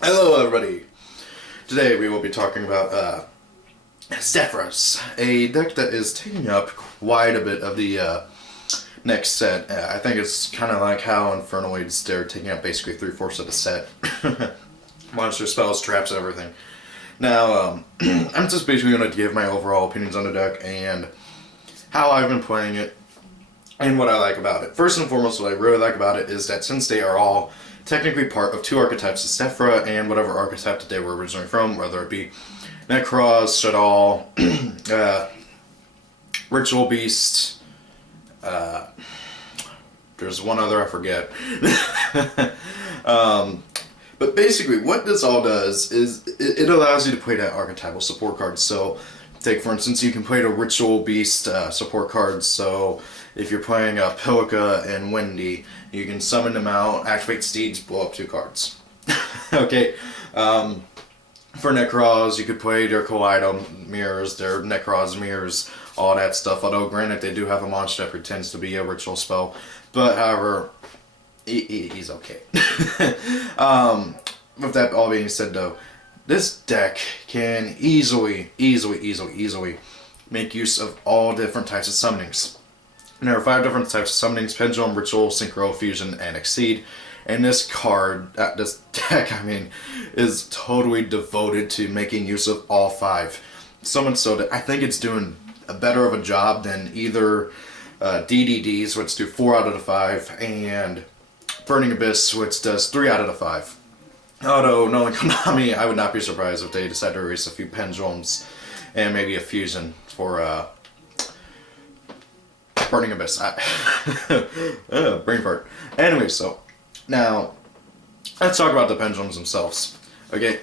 Hello everybody! Today we will be talking about Zephyrahs, a deck that is taking up quite a bit of the next set. I think it's kind of like how Infernoids, they're taking up basically 3/4 of the set. Monster spells, traps, everything. Now, I'm just basically going to give my overall opinions on the deck and how I've been playing it and what I like about it. First and foremost, what I really like about it is that since they are all technically part of two archetypes of Sephirah and whatever archetype that they were originally from, whether it be Necros, Shadal, Ritual Beast, there's one other I forget. But basically, what this all does is it allows you to play that archetypal support card. So, take for instance, you can play the Ritual Beast support cards. So, if you're playing Pilica and Wendy, you can summon them out, activate Steeds, blow up 2 cards. Okay. For Necros, you could play their Kaleido mirrors, their Necros mirrors, all that stuff. Although, granted, they do have a monster that pretends to be a ritual spell. But, however, he's okay. With that all being said, though, this deck can easily make use of all different types of summonings. And there are 5 different types of summonings: Pendulum, Ritual, Synchro, Fusion, and Exceed. And this deck, is totally devoted to making use of all 5. So much so that I think it's doing a better of a job than either DDDs, which do 4 out of the 5, and Burning Abyss, which does 3 out of the 5. Although, knowing Konami, I would not be surprised if they decide to release a few Pendulums and maybe a Fusion for Burning Abyss. Brain fart. Anyway, so, now, let's talk about the Pendulums themselves. Okay,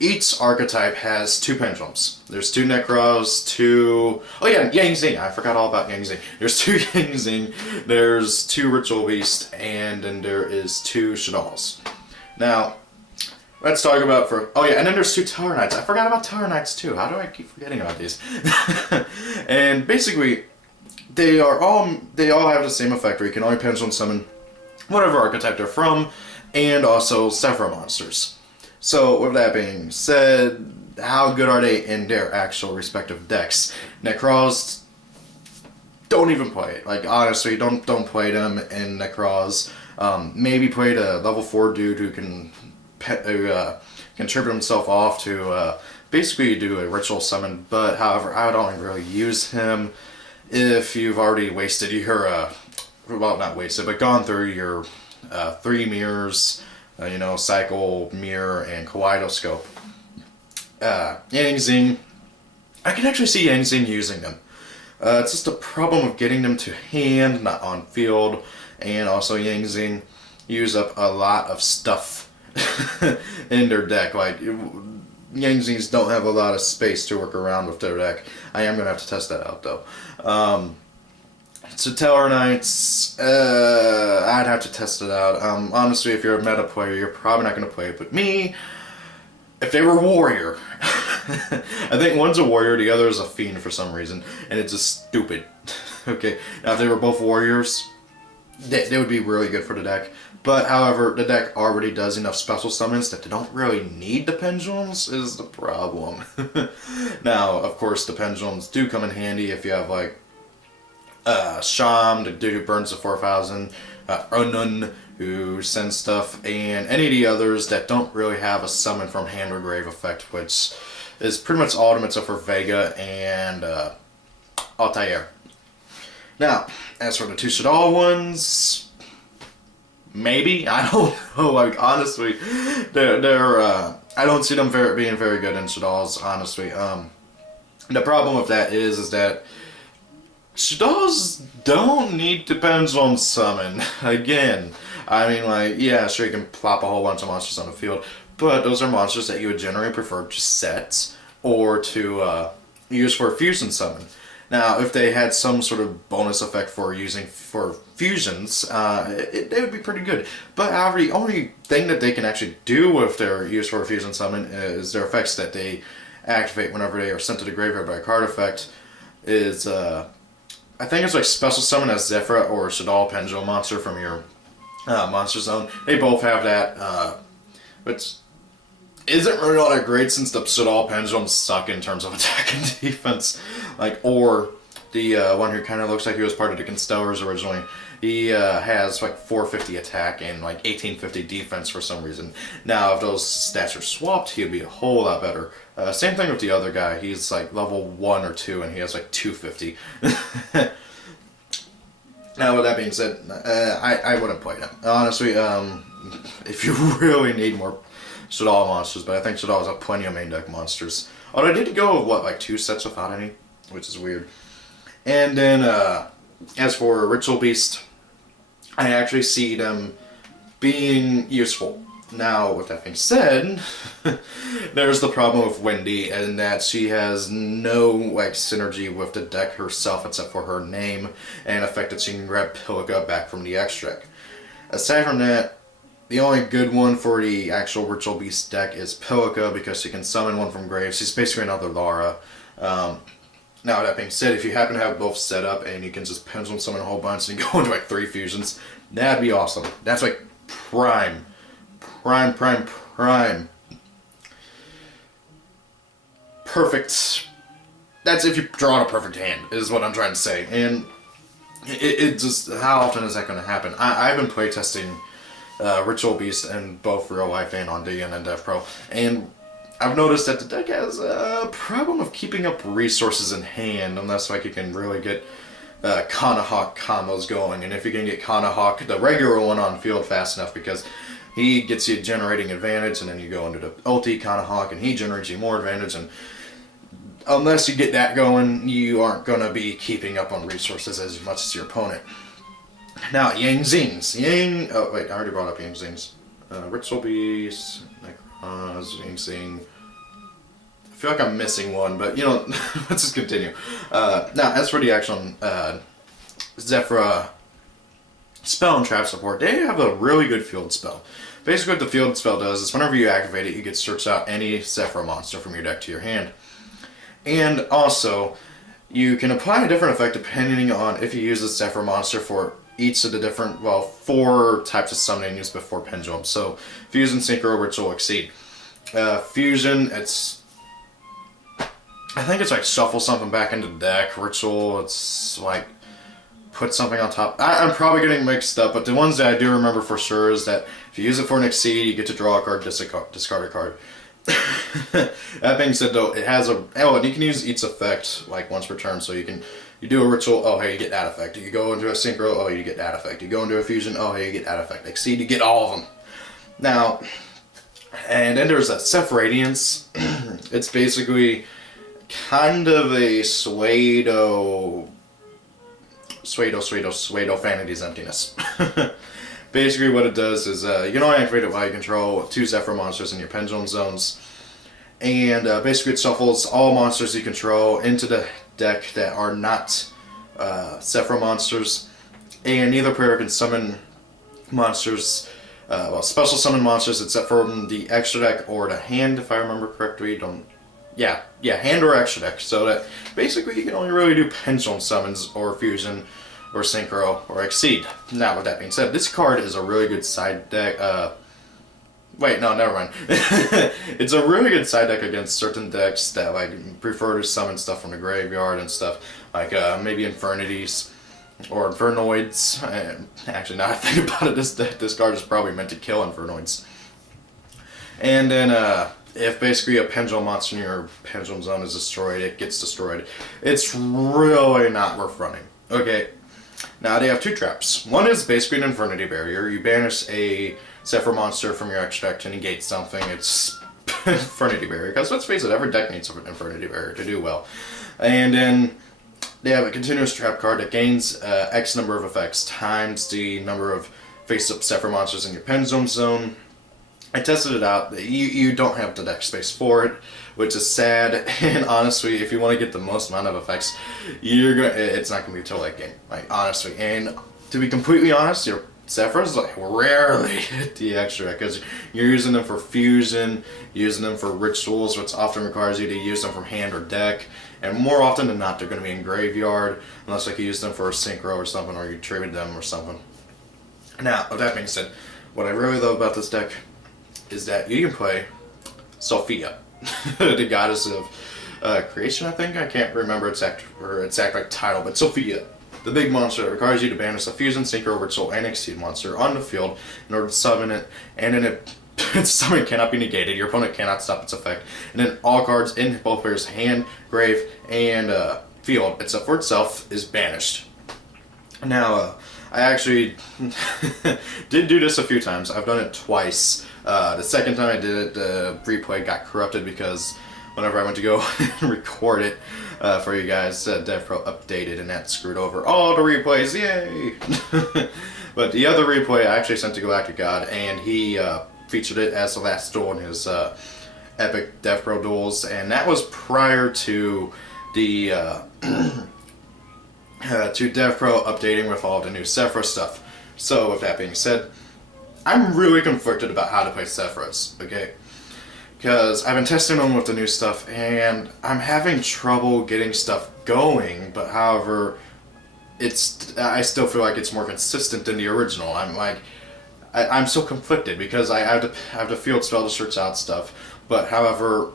each archetype has 2 Pendulums. There's 2 Necros, 2... Oh yeah, Yang Zing. I forgot all about Yang Zing. There's 2 Yang Zing, there's 2 Ritual Beast, and then there is 2 Shadals. Now, let's talk about oh yeah, and then there's 2 Tower Knights. I forgot about Tower Knights too. How do I keep forgetting about these? And basically, they all have the same effect where you can only Pendulum summon whatever archetype they're from, and also Sephirah monsters. So, with that being said, how good are they in their actual respective decks? Necros, don't even play it. Like, honestly, don't play them in Necros. Maybe play the level 4 dude who can trip himself off to basically do a ritual summon, but however, I would only really use him if you've already wasted your, well, not wasted, but gone through your 3 mirrors, Cycle, Mirror, and Kaleidoscope. Yang Zing, I can actually see Yang Zing using them. It's just a problem of getting them to hand, not on field, and also Yang Zing use up a lot of stuff in their deck. Like, Yang Zings don't have a lot of space to work around with their deck. I am going to have to test that out, though. So Tower Knights, I'd have to test it out. Honestly, if you're a meta player, you're probably not going to play it. But me, if they were Warrior, I think one's a Warrior, the other is a Fiend for some reason, and it's just stupid. Okay, now if they were both Warriors, they would be really good for the deck. But, however, the deck already does enough special summons that they don't really need the Pendulums, is the problem. Now, of course, the Pendulums do come in handy if you have, like, Sham, the dude who burns the 4,000, Unun, who sends stuff, and any of the others that don't really have a summon from hand or grave effect, which is pretty much ultimate except for Vega and Altair. Now, as for the 2 Shadal ones, maybe, I don't know. Like, honestly, they're I don't see them being very good in Shadals, honestly. The problem with that is that Shadals don't need to Pendulum summon. Again, yeah, sure, you can plop a whole bunch of monsters on the field, but those are monsters that you would generally prefer to set or to use for a fusion summon. Now, if they had some sort of bonus effect for using for fusions, they would be pretty good. But however, the only thing that they can actually do with their use for a fusion summon is their effects that they activate whenever they are sent to the graveyard by a card effect. Is I think it's like special summon as Zefra or Shadal Pendulum monster from your monster zone. They both have that, which isn't really all that great since the Pseudol pendulums suck in terms of attack and defense. Like, or the one who kind of looks like he was part of the Constellars originally. He has like 450 attack and like 1850 defense for some reason. Now, if those stats are swapped, he'd be a whole lot better. Same thing with the other guy. He's like level 1 or 2 and he has like 250. Now, with that being said, I wouldn't play him. Honestly, if you really need more Shaddoll monsters, but I think Shaddoll has plenty of main deck monsters. Although I did go with, what, like 2 sets without any? Which is weird. And then, as for Ritual Beast, I actually see them being useful. Now, with that being said, there's the problem with Wendy, and that she has no like synergy with the deck herself except for her name, and the fact that she can grab Pilica back from the extract. Aside from that, the only good one for the actual Ritual Beast deck is Pilica, because she can summon one from grave. She's basically another Lara. Now, that being said, if you happen to have both set up and you can just pendulum summon a whole bunch and go into like 3 fusions, that'd be awesome. That's like prime. Perfect. That's if you draw a perfect hand, is what I'm trying to say. And it just, how often is that going to happen? I've been playtesting Ritual Beast in both real life and on DN and Devpro, and I've noticed that the deck has a problem of keeping up resources in hand, unless like you can really get Kanahawk combos going. And if you can get Kanahawk, the regular one, on field fast enough, because he gets you generating advantage, and then you go into the ulti Kanahawk, and he generates you more advantage, and unless you get that going, you aren't going to be keeping up on resources as much as your opponent. Now, Yang Zings. Oh, wait, I already brought up Yang Zings. Ritual Beast, Necrons, Yang Zing. I feel like I'm missing one, but, you know, let's just continue. Now, as for the actual Zefra spell and trap support, they have a really good field spell. Basically, what the field spell does is whenever you activate it, you get to search out any Zefra monster from your deck to your hand. And also, you can apply a different effect depending on if you use the Zefra monster for each of the different, well, 4 types of summoning used before Pendulum. So, Fusion, Synchro, Ritual, Exceed. Fusion, it's, I think it's like shuffle something back into the deck. Ritual, it's like put something on top. I'm probably getting mixed up, but the ones that I do remember for sure is that if you use it for an Exceed, you get to draw a card, discard a card. That being said, though, it has a, oh, and you can use each effect like once per turn. So you do a Ritual, oh hey, you get that effect. You go into a Synchro, oh you get that effect. You go into a Fusion, oh hey, you get that effect. Exceed, you get all of them. Now, and then there's that Sephiroth. It's basically kind of a Pseudo Vanity's Emptiness. Basically what it does is, you can only activate it while you control 2 Zefra monsters in your Pendulum zones. And basically it shuffles all monsters you control into the deck that are not Zefra monsters. And neither player can summon monsters, well, special summon monsters except from the extra deck or the hand, if I remember correctly. Yeah, hand or extra deck. So that basically you can only really do Pendulum summons or Fusion or Synchro or Exceed. Now, with that being said, this card is a really good side deck. Wait, no, never mind. It's a really good side deck against certain decks that like prefer to summon stuff from the graveyard and stuff, like maybe Infernities or Infernoids. And actually, now I think about it, this card is probably meant to kill Infernoids. And then if basically a Pendulum monster in your Pendulum zone is destroyed, it gets destroyed. It's really not worth running. Okay, now they have 2 traps. One is basically an Infernity Barrier. You banish a Zefra monster from your extract to negate something. It's Infernity Barrier, because let's face it, every deck needs an Infernity Barrier to do well. And then they have a continuous trap card that gains X number of effects times the number of face-up Zefra monsters in your Pendulum zone. I tested it out. You don't have the deck space for it, which is sad. And honestly, if you want to get the most amount of effects, it's not going to be till late game. Like, honestly. And to be completely honest, your Zephyr's like rarely hit the extra, because you're using them for Fusion, using them for Rituals, which often requires you to use them from hand or deck. And more often than not, they're going to be in graveyard, unless like you use them for a Synchro or something, or you trade them or something. Now, with that being said, what I really love about this deck is that you can play Sophia, the goddess of creation, I think. I can't remember its exact like title, but Sophia, the big monster that requires you to banish a fusion, synchro, ritual, and exceed monster on the field in order to summon it, and then its summon cannot be negated. Your opponent cannot stop its effect. And then all cards in both players' hand, grave, and field, except for itself, is banished. Now, I actually did do this a few times. I've done it twice. The second time I did it, the replay got corrupted because whenever I went to go and record it for you guys, Devpro updated and that screwed over all the replays. Yay! But the other replay I actually sent to Galactic God, and he featured it as the last duel in his epic Devpro duels, and that was prior to the to Devpro updating with all the new Sephirah stuff. So with that being said, I'm really conflicted about how to play Sephirahs, okay? Because I've been testing them with the new stuff, and I'm having trouble getting stuff going, but however, I still feel like it's more consistent than the original. I'm so conflicted because I have the field spell to search out stuff, but however,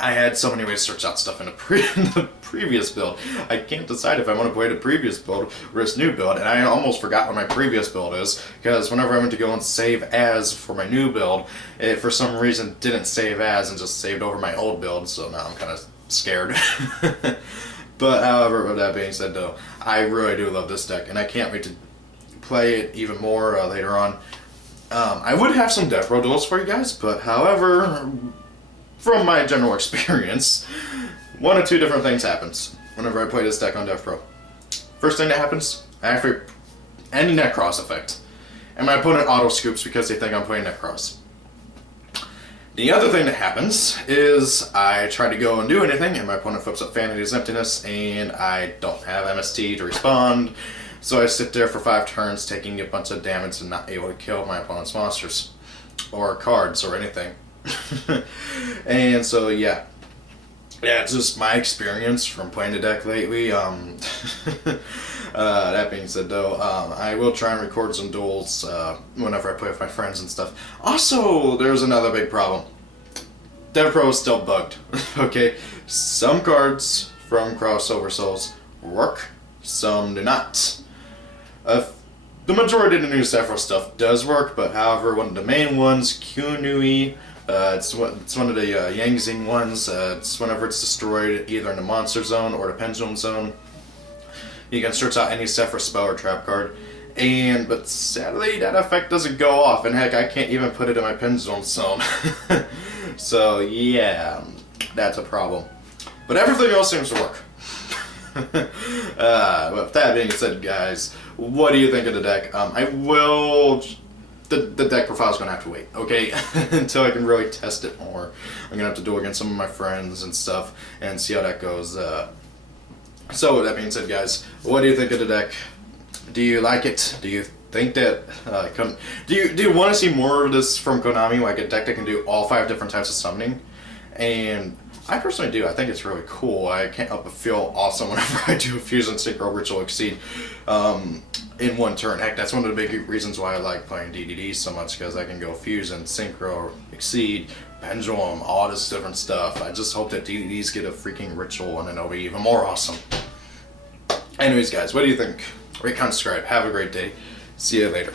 I had so many ways to search out stuff in the previous build. I can't decide if I want to play the previous build or this new build, and I almost forgot what my previous build is, because whenever I went to go and save as for my new build, it for some reason didn't save as and just saved over my old build, so now I'm kind of scared. But however, with that being said though, I really do love this deck, and I can't wait to play it even more later on. I would have some Devpro duels for you guys, but however, from my general experience, one of two different things happens whenever I play this deck on Devpro. First thing that happens, I have any Necross effect, and my opponent auto scoops because they think I'm playing Necross. The other thing that happens is I try to go and do anything, and my opponent flips up Vanity's Emptiness, and I don't have MST to respond, so I sit there for 5 turns taking a bunch of damage and not able to kill my opponent's monsters, or cards, or anything. And so yeah, it's just my experience from playing the deck lately. That being said though, I will try and record some duels whenever I play with my friends and stuff. Also, there's another big problem. Devpro is still bugged. Okay, some cards from Crossover Souls work, some do not. The majority of the new Sephirah stuff does work, but however, one of the main ones, Kunui, it's one of the Yangzing ones. It's whenever it's destroyed either in the monster zone or the pendulum zone, you can search out any Sephirah spell or trap card. But sadly, that effect doesn't go off, and heck, I can't even put it in my pendulum zone. So yeah, that's a problem. But everything else seems to work. With that being said, guys, what do you think of the deck? The deck profile is going to have to wait, okay? Until I can really test it more. I'm going to have to do it against some of my friends and stuff and see how that goes. So with that being said, guys, what do you think of the deck? Do you like it? Do you think that... do you want to see more of this from Konami, like a deck that can do all 5 different types of summoning? And I personally do. I think it's really cool. I can't help but feel awesome whenever I do a Fusion, Synchro, Ritual, Exceed in one turn. Heck, that's one of the big reasons why I like playing DDD so much, because I can go Fusion, Synchro, Exceed, Pendulum, all this different stuff. I just hope that DDDs get a freaking Ritual, and then it'll be even more awesome. Anyways, guys, what do you think? Rate, comment, subscribe. Have a great day. See you later.